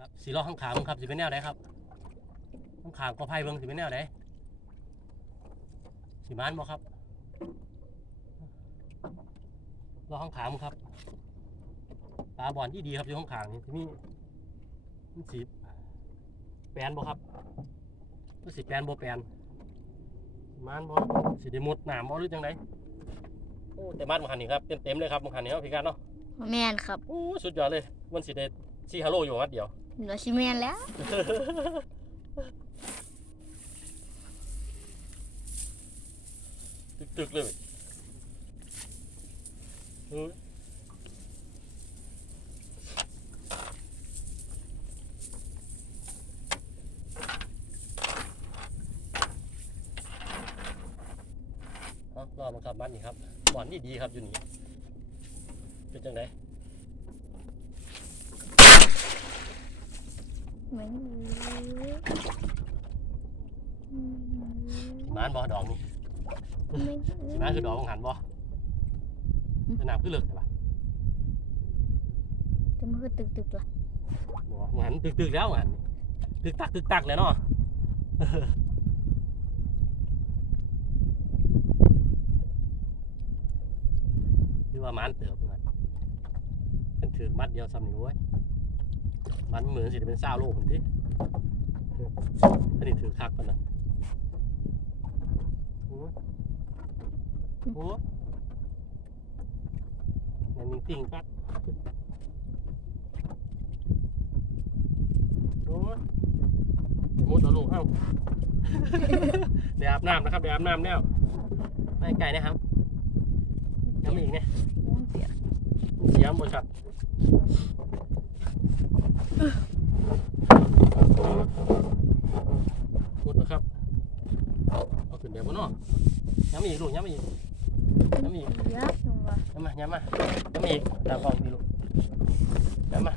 ครับสีล้อข้างขางครับสิเป็นแนวไหนครับข้างขางก็ไพ่เบิ้งสิเป็นแนวไหนสีมันบ่ครับล้อข้างขางครับตาบอลที่ดีครับอยู่ข้างขางนี่ที่มีมันสีแปลนบ่ครับมันสีแปลนบ่แปลนสีมันบ่สีได้หมดหนามบ่หรือจังไดโอ้แต่มัดมังหันนี่ครับเต็มๆเลยครับมังหันนี่เนาะพี่กันเนาะแมนครับโอ้สุดยอดเลยมันสิได้ซีฮัลโหลอยู่มัดเดียว หนูชิแมนแล้ว ตึกๆเลยเฮ้ยเอรอมาครับมัดนี่ครับหวานดีๆครับอยู่นี่เป็นจังได ไม่รู้อืมมานบ่ดอกนี่ไม่รู้สิมาคือดอกของหันบ่สนามคือเลิกใช่ปะแต่มันคือตึกตึกๆล่ะบ่ของหันตึกๆแล้วของหันตึกตักตึกตักเลยเนาะคือว่ามันเติบมันมันถือมัดเดียวซ้ำนี่เว้ย มันเหมือนสิจะเป็นซาวโลกคนที่อันนี้ถือคักปะนะโอ้ยโอ้ยมันมีติ่งปัดโอ้ยเดี๋ยวมุดเอาลูกเอ้าเดี๋ยวอาบน้ำนะครับเดี๋ยวอาบน้ำแล้วไม่ไกลนะครับยังมีอีกเนี่ยเสียเสียงบริษัท พูดนะครับ เอาขึ้นเดี๋ยวบนนอกย้ำอีกลูกย้ำอีกย้ำอีกเยอะจังวะย้ำมาย้ำมาย้ำอีกตามกล้องดีลูกย้ำมา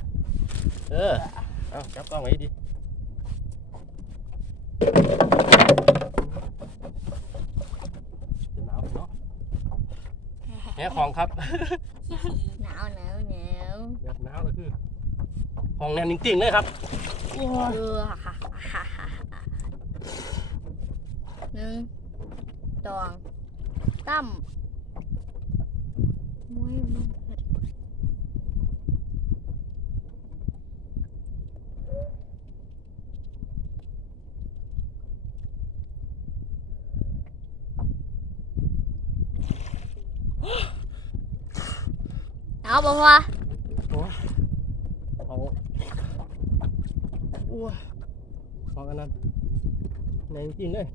เออ เอาจับกล้องไว้ดีหนาวเนาะแง่ของครับ หนาวหนาวหนาวแบบหนาวเลยคือ ห้องแน่นจริงๆเลยครับเออฮ่าฮ่าฮ่าฮ่าฮ่าหนึ่งสองตั้มมวยมันเผ็ดเอาบ่พอ โอ้ยเอาโอ้ยของอันนั้นในจริงๆเลย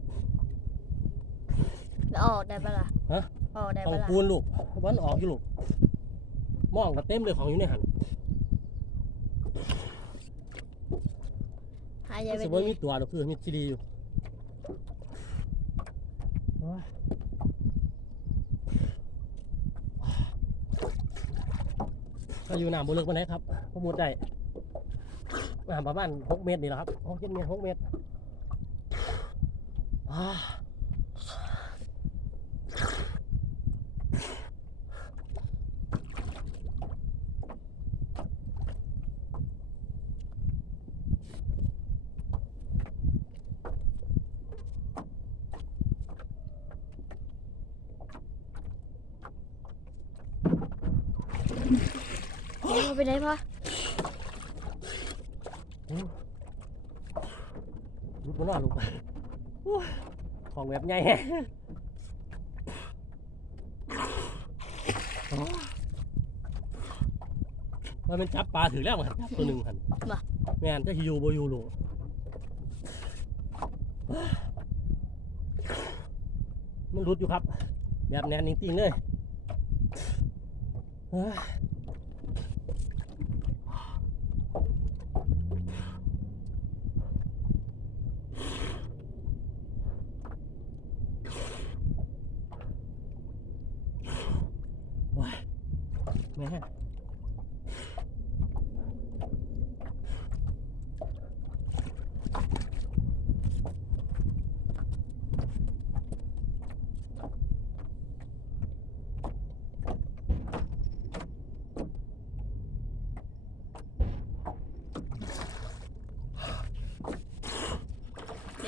แล้วออกได้ปะล่ะฮะออกได้ของปะล่ะปูนลูกวันออกอยู่ลูกมองก็เต็มเลยของอยู่ในหันหายใจรู้ไปสึกว่าดีมีตัวหรอกคือมีซีดีอยู่โอ้ยก็อยู่น้ำบนเลือกมาไหนครับพอหมดได้น้ำ ประมาณหกเมตรนี่แหละครับหกเจ็ดเมตรหกเมตรอ่าเอาไปไหนพ่อ ลุกมานอนลงไปโอ้ยของแบบใหญ่แฮะโอ้ยมันเป็นจับปลาถือแล้วมันจับตัวหนึ่งหันแม่นจะฮิวโบอยูลงมันรุดอยู่ครับ แบบแน่นจริงๆเลย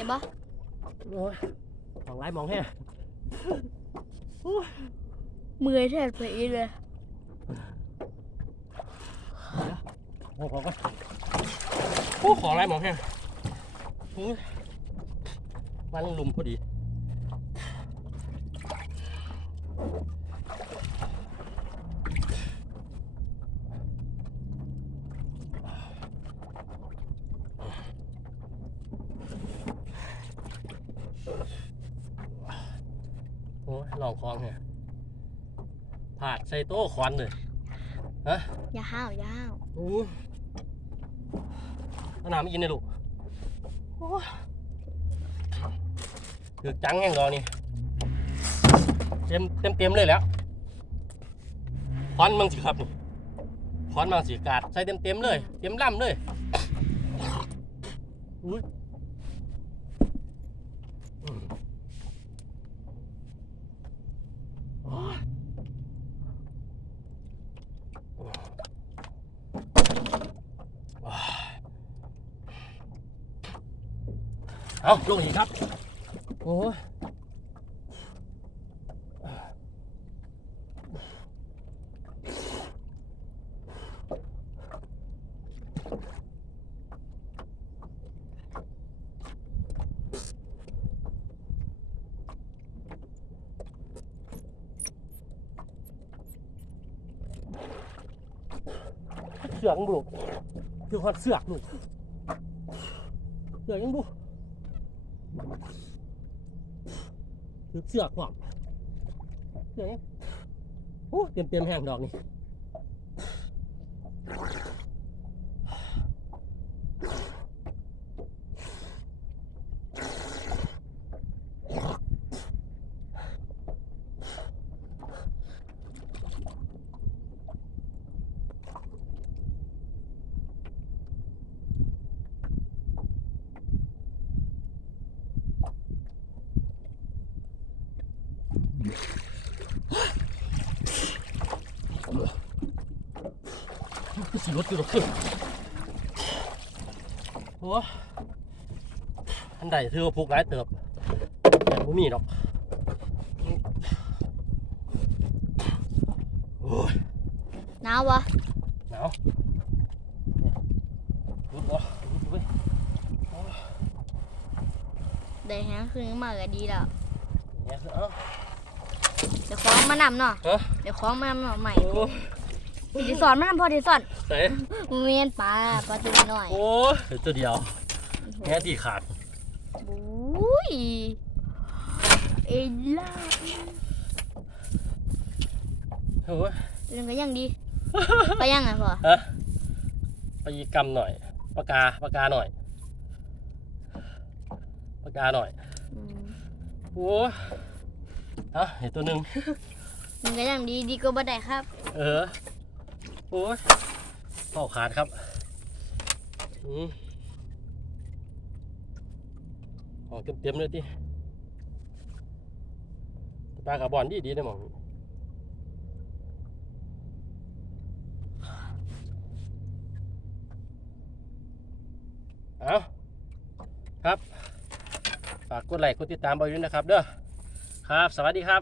ได้บ่โอ้ยมองไรมองแค่เมื่อยแทนไปอีกเลยโอ้ของก็โอ้ของไรมองแค่โอ้ยมาลงลุมพอดี อ้ยลองคลองเนี่ยผาดใส่โต๊ะควันเลยฮะอย่าห้าวอย่าห้าวโอ้ยเอาน้ำไม่กินเลยลูกโอ้ยคือจังแห้งรอนี่เต็มเต็มเต็มเลยแล้วควันมังสิครับนี่ควันมังสิกาดใส่เต็มเต็มเลย เต็มลำเลยอุ้ยอืมโอ้ย เอาลงอีกครับ โอ้ยเสือกบุกคือความเสือกลูกเสือกยังบุ ถือเสือกหวังเสือกนี่โอ้เตรียมเตรียมแห้งดอกนี่ คือสีรถอยู่รถขึ้นโอ้อันใดถือว่าพุกหลายเติบแต่บ่มีดอกโอ้ยหนาววะหนาวเนี่ยรุดบ่รุดเว้ยได้แฮงขึ้นมาก็ดีแล้วเนี่ยเอ้าเดี๋ยวคล้องมานำเนาะฮะเดี๋ยวคล้องมานำเนาะใหม่โอ้ยเดี๋ยวสอนมานำพอเดี๋ยวสอนใส่เมียนปลาปลาตัวน้อยโอ้ยเดี๋ยวตัวเดียวแง่ที่ขาดบุ้ยเอล่าโอ้ยเรื่องก็ยังดีไปยังไงพ่อฮะไปกำหน่อยปากกาปากกาหน่อยปากกาหน่อยอืมโอ้ยเอะเห็นตัวหนึ่งเรื่องก็ยังดีดีก็บ่ได้ครับ เออ โอ้ยเป้าขาดครับอืมออกเต็มๆเลยที่ตากับบอลดีดีนะหมองเอาครับ ฝากกดไลค์กดติดตามบอยด้วยนะครับ เด้อ ครับ สวัสดีครับ